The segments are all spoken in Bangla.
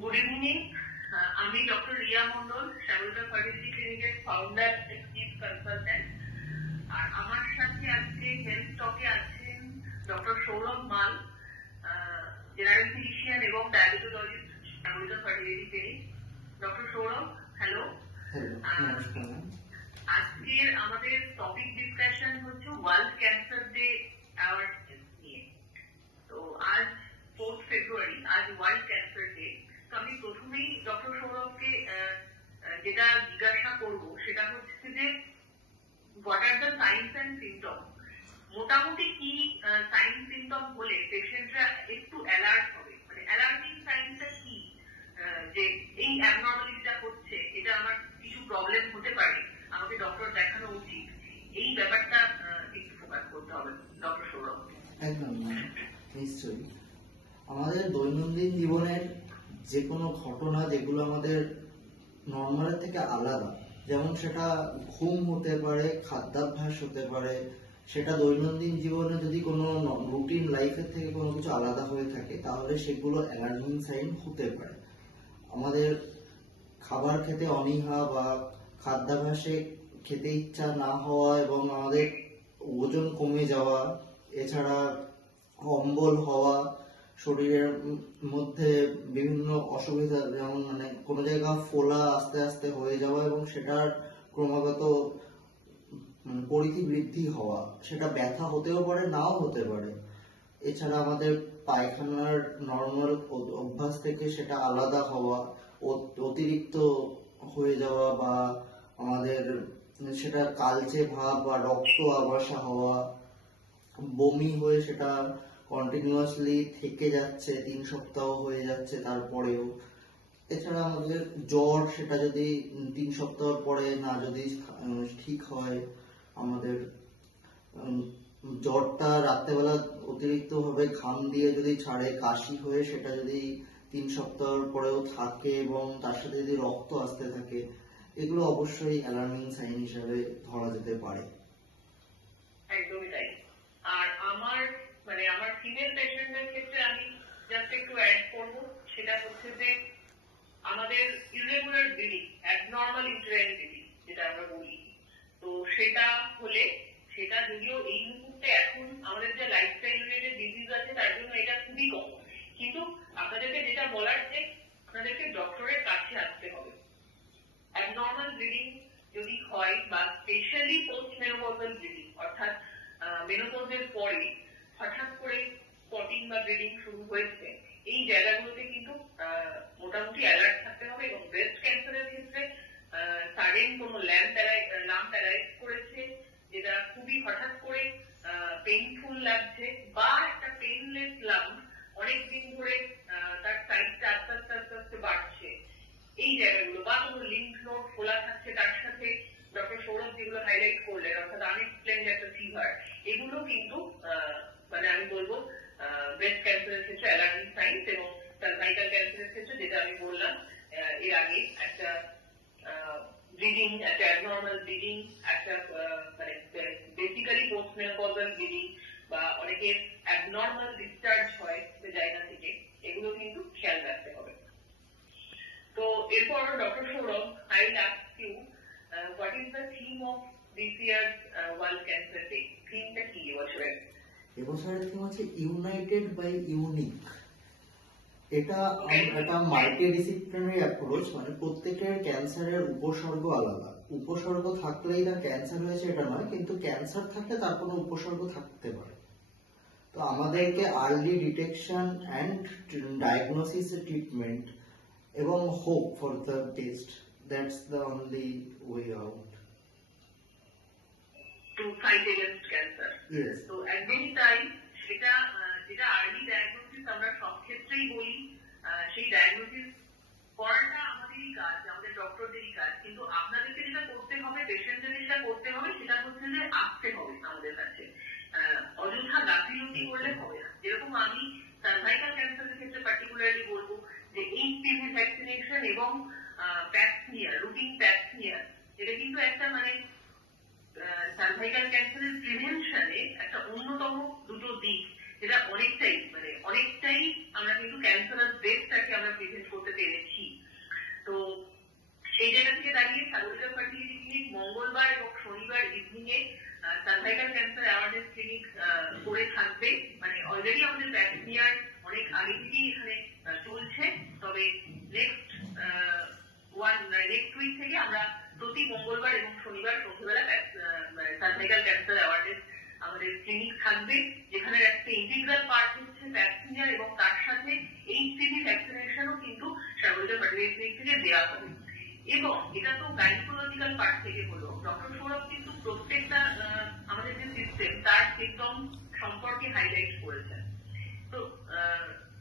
Good evening. আমি ডক্টর রিয়া মন্ডল, শ্যামলতা ফার্টিলিটি ক্লিনিকের ফাউন্ডার চিফ কনসালট্যান্ট। আর আমার সাথে আজকে হেলথ টকে আছেন doctor Sourav Mal, general physician এবং diabetologist, Shyamalata fertility clinic. Doctor Sourav, hello. আজকের আমাদের টপিক ডিসকাশন হচ্ছে ওয়ার্ল্ড ক্যান্সার ডে অ্যাওয়ারনেস নিয়ে। তো আজ 4 ফেব্রুয়ারি, আজ ওয়ার্ল্ড ক্যান্সার ডে। তো আমি প্রথমেই ডক্টর সৌরভকে যেটা জিজ্ঞাসা করবো সেটা হচ্ছে যে what are the science and symptom, মোটামুটি কি সাইন সিমটম হলে পেশেন্টরা একটু অ্যালার্ট হবে, মানে অ্যালার্মিং সাইনটা কি, যে এই অ্যাবনর্মালিটিটা হচ্ছে, এটা আমার কিছু প্রবলেম হতে পারে, আমাকে ডক্টর দেখানো উচিত, এই ব্যাপারটা একটু ফোকাস করতে হবে ডক্টর সৌরভ। একদম নিশ্চয়ই। আমাদের দৈনন্দিন জীবনের যে কোনো ঘটনা যেগুলো আমাদের নর্মালের থেকে আলাদা, যেমন সেটা ঘুম হতে পারে, খাদ্যাভ্যাস হতে পারে, সেটা দৈনন্দিন জীবনে যদি কোনো রুটিন লাইফের থেকে কোনো কিছু আলাদা হয়ে থাকে তাহলে সেগুলো অ্যালার্মিং সাইন হতে পারে। আমাদের খাবার খেতে অনীহা বা খাদ্যাভ্যাসে খেতে ইচ্ছা না হওয়া এবং আমাদের ওজন কমে যাওয়া, এছাড়া অম্বল হওয়া, শরীরের মধ্যে বিভিন্ন অসুবিধা, যেমন মানে কোনো জায়গা ফোলা আস্তে আস্তে হয়ে যাওয়া এবং সেটার ক্রমাগত পরিধি বৃদ্ধি হওয়া, সেটা ব্যথা হতেও পারে, নাও হতে পারে। এছাড়া আমাদের পায়খানার নর্মাল অভ্যাস থেকে সেটা আলাদা হওয়া, অতিরিক্ত হয়ে যাওয়া, বা আমাদের সেটা কালচে ভাব বা রক্ত আবাসা হওয়া, বমি হয়ে সেটা কন্টিনিউয়াসলি থেকে যাচ্ছে, 3 সপ্তাহ হয়ে যাচ্ছে তারপরেও। এছাড়া আমাদের জ্বর, সেটা যদি 3 সপ্তাহ পরে না যদি ঠিক হয়, আমাদের জ্বরটা রাত্রেবেলা অতিরিক্ত ভাবে ঘাম দিয়ে যদি ছাড়ে, কাশি হয়ে সেটা যদি 3 সপ্তাহ পরেও থাকে এবং তার সাথে যদি রক্ত আসতে থাকে, এগুলো অবশ্যই অ্যালার্মিং সাইন হিসেবে ধরা যেতে পারে। একদমই তাই। আর আমার ফিমেল পেশেন্টদের ক্ষেত্রে আমি জাস্ট একটু অ্যাড করবো, সেটা হচ্ছে যে আমাদের irregular bleeding, abnormal uterine bleeding যেটা আমরা বলি, তো সেটা হলে, সেটা যদিও এই মুহূর্তে এখন আমাদের যে লাইফস্টাইল রিলেটেড ডিজিজ আছে তার জন্য এটা খুবই কম, কিন্তু আপনাদেরকে যেটা বলার যে আপনাদেরকে ডক্টরের কাছে আসতে হবে। অ্যাবনর্মাল ব্লিডিং যদি হয়, বা স্পেশালি পোস্ট মেনোপজাল ব্লিডিং, অর্থাৎ মেনোপজের পরে হঠাৎ করে স্পটিং বা ব্লিডিং শুরু হয়েছে, এই জায়গাগুলোতে কিন্তু মোটামুটি অ্যালার্ট থাকতে হবে। এবং ব্রেস্ট ক্যান্সারের ক্ষেত্রে সাডেন কোনো লাম্প অ্যারাইজ করেছে, যেটা খুবই হঠাৎ করে পেইনফুল লাগছে, বা একটা পেইনলেস লাম্প অনেকদিন ধরে তার সাইজটা আস্তে আস্তে আস্তে আস্তে বাড়ছে, এই জায়গাগুলো, বা কোনো লিম্ফ নোড খোলা থাকছে, তার সাথে ডক্টর সৌরভ যেগুলো হাইলাইট করলেন, অর্থাৎ আনএক্সপ্লেইনড একটা ফিভার, এগুলো কিন্তু আমি বলবো ব্রেস্ট ক্যান্সারের ক্ষেত্রে অ্যালার্মিং সাইন্স। এবং সার্ভাইকাল ক্যান্সারের ক্ষেত্রে যেটা আমি বললাম এর আগে, একটা ব্লিডিং, একটা অ্যাবনর্মাল ব্লিডিং, একটা বেসিক্যালি পোস্ট মেনোপজাল ব্লিডিং, বা অনেকের অ্যাবনর্মাল ডিসচার্জ হয় জায়গা থেকে, এগুলো কিন্তু খেয়াল রাখতে হবে। তো এরপর doctor Sourav, I will ask you, what is the theme of this year's world cancer day? থিমটা কি এবছরের? এবছরের থিম হচ্ছে ইউনাইটেড বাই ইউনিক। এটা একটা মাল্টিডিসিপ্লিনারি অ্যাপ্রোচ, মানে প্রত্যেকের ক্যান্সারের উপসর্গ আলাদা। উপসর্গ থাকলেই তার ক্যান্সার হয়েছে এটা নয়, কিন্তু ক্যান্সার থাকলে তার কোনো উপসর্গ থাকতে পারে। তো আমাদেরকে early detection and diagnosis, treatment এবং hope for the best, that's the only way out to fight against cancer. তো একদমই তাই। সেটা যেটা আর্লি ডায়াগনোসিস আমরা সব ক্ষেত্রেই বলি, সেই ডায়াগনোসিস করাটা আমাদেরই কাজ, আমাদের ডক্টরদেরই কাজ, কিন্তু আপনাদেরকে যেটা করতে হবে, পেশেন্টদের যেটা করতে হবে, সেটা হচ্ছে যে আসতে হবে আমাদের কাছে। অযথা গাফিলতি করলে হবে না। যেরকম আমি সার্ভাইকাল ক্যান্সারের ক্ষেত্রে পার্টিকুলারলি বলবো যে এইচপিভি ভ্যাকসিনেশন এবং প্যাপসমিয়ার, রুটিন প্যাপসমিয়ার, এটা কিন্তু একটা সার্ভাইকাল ক্যান্সারের প্রিভেনশনে একটা অন্যতম দুটো দিক, যেটা অনেকটাই আমরা কিন্তু ক্যান্সারাস ডেথটাকে আমরা প্রিভেন্ট করতে পেরেছি। তো সেই জায়গা থেকে দাঁড়িয়ে সার্ভিকা ফার্টিলিটি ক্লিনিক মঙ্গলবার এবং শনিবার ইভিনিং এ সার্ভাইকাল ক্যান্সার অ্যাওয়ারনেস ক্লিনিক করে থাকবে। মানে অলরেডি আমাদের ভ্যাকসিনিয়ার অনেক আগে থেকেই এখানে চলছে, তবে নেক্সট উইক থেকে আমরা প্রতি মঙ্গলবার এবং শনিবার সন্ধ্যেবেলা সার্ভাইকাল ক্যান্সার অ্যাওয়ারনেস আমাদের ক্লিনিক থাকবে, যেখানে একটা ইন্টিগ্রাল পার্ট হচ্ছে ভ্যাকসিনিয়ার এবং তার সাথে এইচপিভি ভ্যাকসিনেশনও কিন্তু সার্ভাইকাল ফার্টিলিটি ক্লিনিক থেকে দেওয়া হবে। এবং এটা তো গাইনোকোলজিক্যাল পার্ট থেকে হলো, ডক্টর সৌরভ কিন্তু প্রত্যেকটা আমাদের যে সিস্টেম তার সিম্পটম সম্পর্কে হাইলাইট করেছেন। তো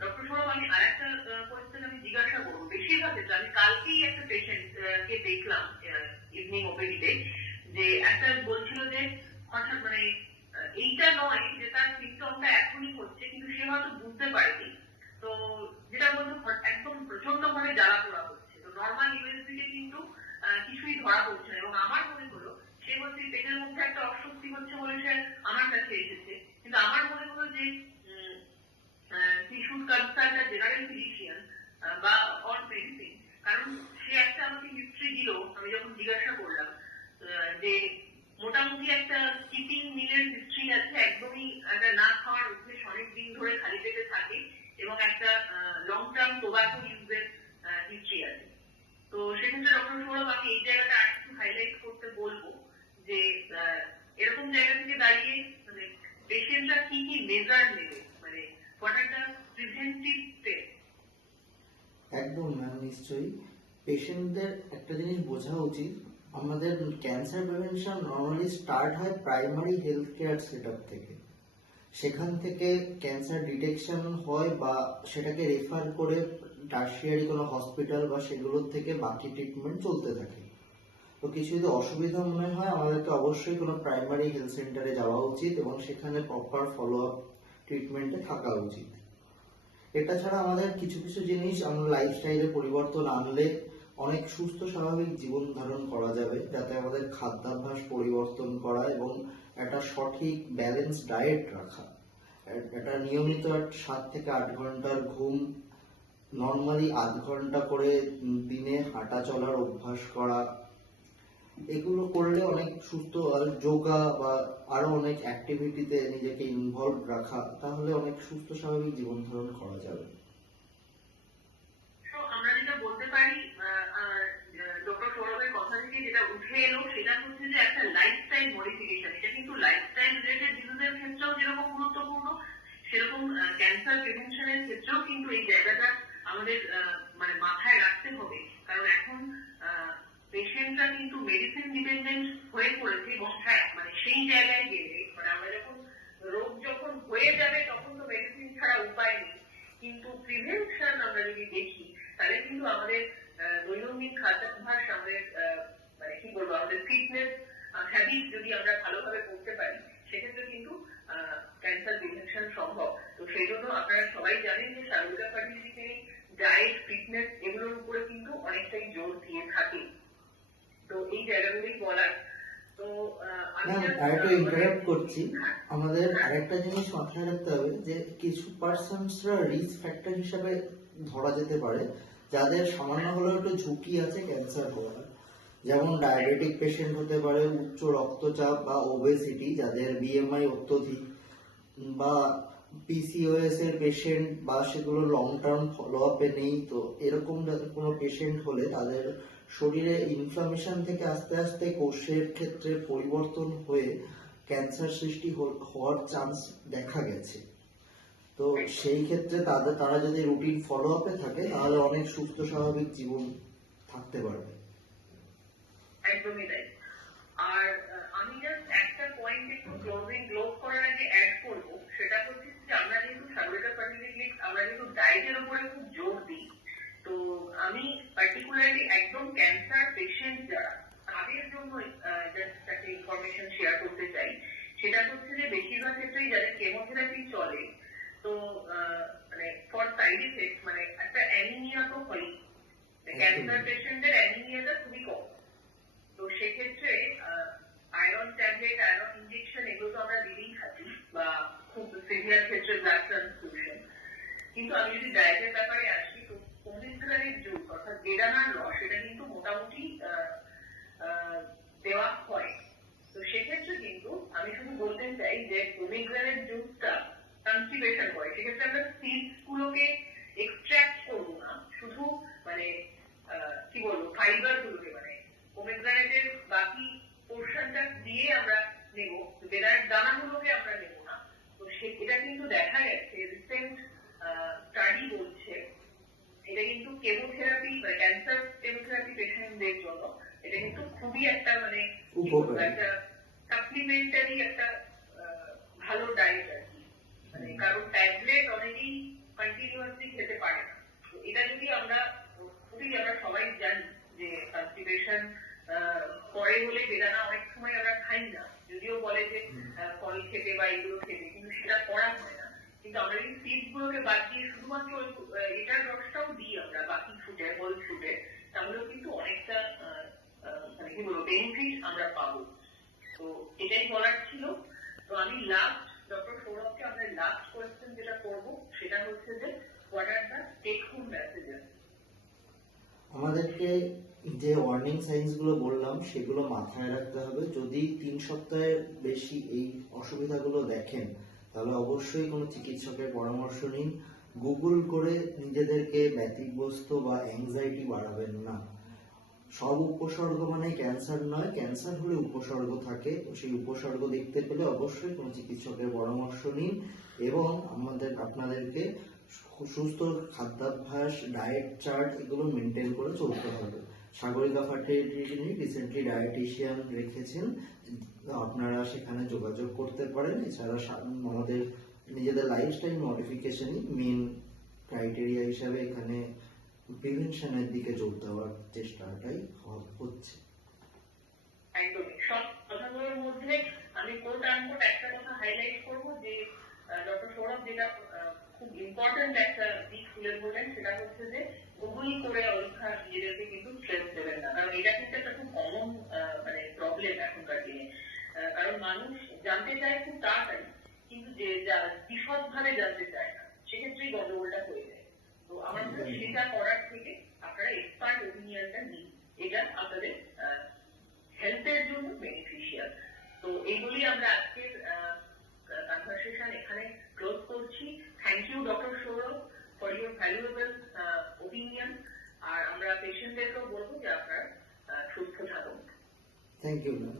ডক্টর সৌরভ, আমি আর একটা কোয়েশ্চেন আমি জিজ্ঞাসা করবো। বেশিরভাগ ক্ষেত্রে আমি কালকেই একটা পেশেন্ট কে দেখলাম ইভিনিং ওপিডিতে, যে একটা বলছিল যে হঠাৎ মানে এইটা নয় যে তার সিম্পটমটা এখনই হচ্ছে, কিন্তু সে হয়তো বুঝতে পারেনি। তো যেটা বলতো একদম প্রচন্ড ভাবে জ্বালা পোড়া হচ্ছে, তো নর্মাল ইউএসবিতে কিন্তু কিছুই ধরা পড়ছে না। এবং আমার মনে হলো সে বলছে পেটের মধ্যে একটা অস্বস্তি হচ্ছে বলে সে আমার কাছে এসেছে, কিন্তু আমার মনে হলো যে he should consult a general physician বা অন মেডিসিন, কারণ সে একটা আমাকে হিস্ট্রি দিল। আমি যখন জিজ্ঞাসা করলাম যে মোটামুটি একটা স্কিপিং মিলের হিস্ট্রি আছে, একদমই একটা না খাওয়ার অভ্যেস অনেক দিন ধরে খালি পেটে থাকে, এবং একটা লং টার্ম টোবাকো ইউজের হিস্ট্রি আছে। তো সেক্ষেত্রে ডক্টর সৌরভ, আমি এই জায়গাটা আরেকটু হাইলাইট করতে বলবো যে এরকম জায়গা থেকে দাঁড়িয়ে মানে পেশেন্টরা কি কি মেজার নেবে, মানে what are the preventive step. একদম ম্যাম, নিশ্চয়ই পেশেন্টদের একটা জিনিস বোঝা উচিত, আমাদের ক্যান্সার প্রিভেনশন নর্মালি স্টার্ট হয় প্রাইমারি হেলথ কেয়ার সেটআপ থেকে। সেখান থেকে ক্যান্সার ডিটেকশন হয় বা সেটাকে রেফার করে টার্সিয়ারি কোনো হসপিটাল বা সেগুলোর থেকে বাকি ট্রিটমেন্ট চলতে থাকে। তো কিছু যদি অসুবিধা মনে হয় আমাদেরকে অবশ্যই কোনো প্রাইমারি হেলথ সেন্টারে যাওয়া উচিত এবং সেখানে প্রপার ফলো আপ ট্রিটমেন্টে থাকা উচিত। এটা ছাড়া আমাদের কিছু কিছু জিনিস আমরা লাইফস্টাইলে পরিবর্তন আনলে অনেক সুস্থ স্বাভাবিক জীবন ধারণ করা যাবে, যাতে আমাদের খাদ্যাভ্যাস পরিবর্তন করা এবং একটা সঠিক ব্যালেন্স ডায়েট রাখা, একটা নিয়মিত 7 থেকে 8 ঘন্টার ঘুম, নর্মালি আধ ঘন্টা করে দিনে হাঁটা চলার অভ্যাস করা, এগুলো করলে অনেক সুস্থ, আর যোগা বা আরো অনেক অ্যাক্টিভিটিতে নিজেকে ইনভলভ রাখা, তাহলে অনেক সুস্থ স্বাভাবিক জীবন ধারণ করা যাবে। আমরা যেটা বলতে পারি ডক্টর সৌরভের কথা থেকে যেটা উঠে এলো সেটা হচ্ছে যে একটা লাইফস্টাইল মডিফিকেশন। এটা কিন্তু লাইফস্টাইল রিলেটেড ডিজিজের ক্ষেত্রেও যেরকম গুরুত্বপূর্ণ, সেরকম ক্যান্সার প্রিভেনশনের ক্ষেত্রেও কিন্তু এই জায়গাটা আমাদের মানে মাথায় রাখতে হবে। কারণ এখন পেশেন্টরা কিন্তু মেডিসিন ডিপেন্ডেন্ট হয়ে পড়েছে, এবং হ্যাঁ মানে সেই জায়গায় গেলে মানে আমরা যখন রোগ যখন হয়ে যাবে তখন তো মেডিসিন ছাড়া উপায় নেই, কিন্তু প্রিভেনশন আমরা যদি দেখি তাহলে কিন্তু আমাদের দৈনন্দিন খাদ্যাভ্যাস, আমাদের মানে কি বলবো, আমাদের ফিটনেস হ্যাবিট যদি আমরা ভালোভাবে করতে পারি, সেক্ষেত্রে কিন্তু ক্যান্সার প্রিভেনশন সম্ভব। তো সেই জন্য আপনারা সবাই জানেন যে সার্ভিকা ফার্টিলিটি ক্লিনিক ডায়েট, ফিটনেস এগুলোর উপরে কিন্তু অনেকটাই জোর দিয়ে থাকে। তো এই জায়গাগুলোই বলার। তো আমি আরেকটা ইন্টারাপ্ট করছি, আমাদের আরেকটা জিনিস মাথায় রাখতে হবে যে কিছু পার্সনসরা রিস্ক ফ্যাক্টর হিসাবে ধরা যেতে পারে, যাদের সামান্য হলেও একটু ঝুঁকি আছে ক্যান্সার হওয়ার, যেমন ডায়াবেটিক পেশেন্ট হতে পারে, উচ্চ রক্তচাপ বা ওবেসিটি, যাদের বিএমআই অত্যধিক, বা পিসিওএস এর পেশেন্ট বা সেগুলো লং টার্ম ফলো আপে নেই। তো এরকম যাদের কোনো পেশেন্ট হলে তাদের শরীরে ইনফ্লামেশন থেকে আস্তে আস্তে কোষের ক্ষেত্রে পরিবর্তন হয়ে ক্যান্সার সৃষ্টি হওয়ার চান্স দেখা গেছে। তো সেই ক্ষেত্রে তারা যদি রুটিন ফলো আপে থাকে তাহলে অনেক সুস্থ স্বাভাবিক জীবন থাকতে পারবে। একদমই তাই। আর আমি জাস্ট একটা পয়েন্ট একটু ক্লোজ করার আগে অ্যাড করবো, সেটা হচ্ছে যে আমরা যেহেতু সার্ভিকা ফার্টিলিটি ক্লিনিক আমরা যেহেতু ডায়েটের উপরে খুব জোর দিই, তো আমি পার্টিকুলারলি একদম ক্যান্সার পেশেন্ট যারা তাদের জন্য জাস্ট একটা ইনফরমেশন শেয়ার করতে চাই। সেটা হচ্ছে যে বেশিরভাগ ক্ষেত্রেই যাদের কেমোথেরাপি চলে, তো মানে ফর সাইড এফেক্ট মানে একটা অ্যানিমিয়া তো হয়, ক্যান্সার পেশেন্টদের অ্যানিমিয়াটা খুবই কম। তো সেক্ষেত্রে আয়রন ট্যাবলেট, আয়রন ইনজেকশন এগুলো তো আমরা দিতেই থাকি, বা খুব সিভিয়ার ক্ষেত্রে ব্লাড ট্রান্সফিউশন। কিন্তু আমি যদি ডায়েটের ব্যাপারে আসি, তো পমিগ্রেনেট জুস অর্থাৎ বেদানার রস এটা কিন্তু মোটামুটি দেওয়া হয়। তো সেক্ষেত্রে কিন্তু আমি শুধু বলতে চাই যে পমিগ্রেনেট জুসটা কনস্টিপেশন করে, সেক্ষেত্রে আমরা সিডস গুলোকে এক্সট্রাক্ট করবো না, শুধু মানে কি বলবো ফাইবার গুলোকে, মানে পমিগ্রেনেটের বাকি পোর্শনটা দিয়ে আমরা নেব, বেদানার দানাগুলোকে আমরা নেব না। তো এটা কিন্তু দেখা গেছে, রিসেন্ট স্টাডি বলছে এটা কিন্তু কেমোথেরাপি বা ক্যান্সার কেমোথেরাপি পেশেন্টদের জন্য এটা কিন্তু খুবই একটা মানে একটা সাপ্লিমেন্টারি একটা ভালো ডায়েট আর কি। মানে কারণ ট্যাবলেট অনেকেই কন্টিনিউয়াসলি খেতে পারে না। তো এটা যদি আমরা সবাই জানি যে কনস্টিপেশন পরে হলে বেদানা অনেক সময় আমরা খাই না, যদিও বলে যে ফল খেতে বা এগুলো খেতে, কিন্তু সেটা করা হয় না। কিন্তু আমরা যদি সিডস গুলোকে বাদ দিয়ে শুধুমাত্র এটার রসটাও দিই আমরা বাকি ফ্রুটে, হোল ফ্রুটে, তাহলেও কিন্তু অনেকটা মানে কি বলবো বেনিফিট আমরা পাবো। তো এটাই বলার ছিল। তো আমি লাস্ট ডক্টর সৌরভকে আমরা লাস্ট কোয়েশ্চেন যেটা করবো সেটা হচ্ছে যে what are the take home messages. আমাদেরকে যে ওয়ার্নিং সাইন্স গুলো বললাম সেগুলো মাথায় রাখতে হবে। যদি 3 সপ্তাহের বেশি এই অসুবিধাগুলো দেখেন তাহলে অবশ্যই কোনো চিকিৎসকের পরামর্শ নিন। গুগল করে নিজেদেরকে ব্যতিব্যস্ত বা অ্যাংজাইটি বাড়াবেন না। সব উপসর্গ মানে ক্যান্সার নয়, ক্যান্সার হলে উপসর্গ থাকে, তো সেই উপসর্গ দেখতে পেলে অবশ্যই কোনো চিকিৎসকের পরামর্শ নিন এবং আপনাদেরকে সুস্থ খাদ্যাভ্যাস, ডায়েট চার্ট এগুলো মেনটেন করে চলতে হবে। সাগরিকা ফার্টিলিটি রিসেন্টলি ডায়েটিশিয়ান রেখেছেন, আপনারা সেখানে যোগাযোগ করতে পারেন। এছাড়া আমাদের নিজেদের লাইফস্টাইল মডিফিকেশনই মেন ক্রাইটেরিয়া হিসাবে এখানে প্রিভেনশনের দিকে জোর দেওয়ার চেষ্টাটাই হচ্ছে। একদমই সব কথাগুলোর মধ্যে আমি কোট আনকোট একটা কথা হাইলাইট করবো যে ডক্টর সৌরভ যেটা খুব ইম্পর্টেন্ট একটা দিক তুলে ধরলেন, সেটা হচ্ছে যে গুগল করে অবস্থা নিজেদেরকে কিন্তু স্ট্রেস দেবেন না, কারণ এটা কিন্তু একটা খুব কমন মানে প্রবলেম এখনকার দিনে। কারণ মানুষ জানতে চায় খুব তাড়াতাড়ি, কিন্তু যে বিশদ ভাবে জানতে চায় না, সেক্ষেত্রেই গন্ডগোলটা হয়ে যায়। তো আমার মনে হয় সেটা করার থেকে আপনারা এক্সপার্ট ওপিনিয়নটা নিন, এটা আপনাদের হেলথের জন্য বেনিফিশিয়াল। তো এইগুলি আমরা আজকের কনভারসেশন এখানে ক্লোজ করছি। Thank you doctor Sourav for your valuable opinion. আর আমরা পেশেন্টদেরকেও বলবো যে আপনারা সুস্থ থাকুন। Thank you ma'am.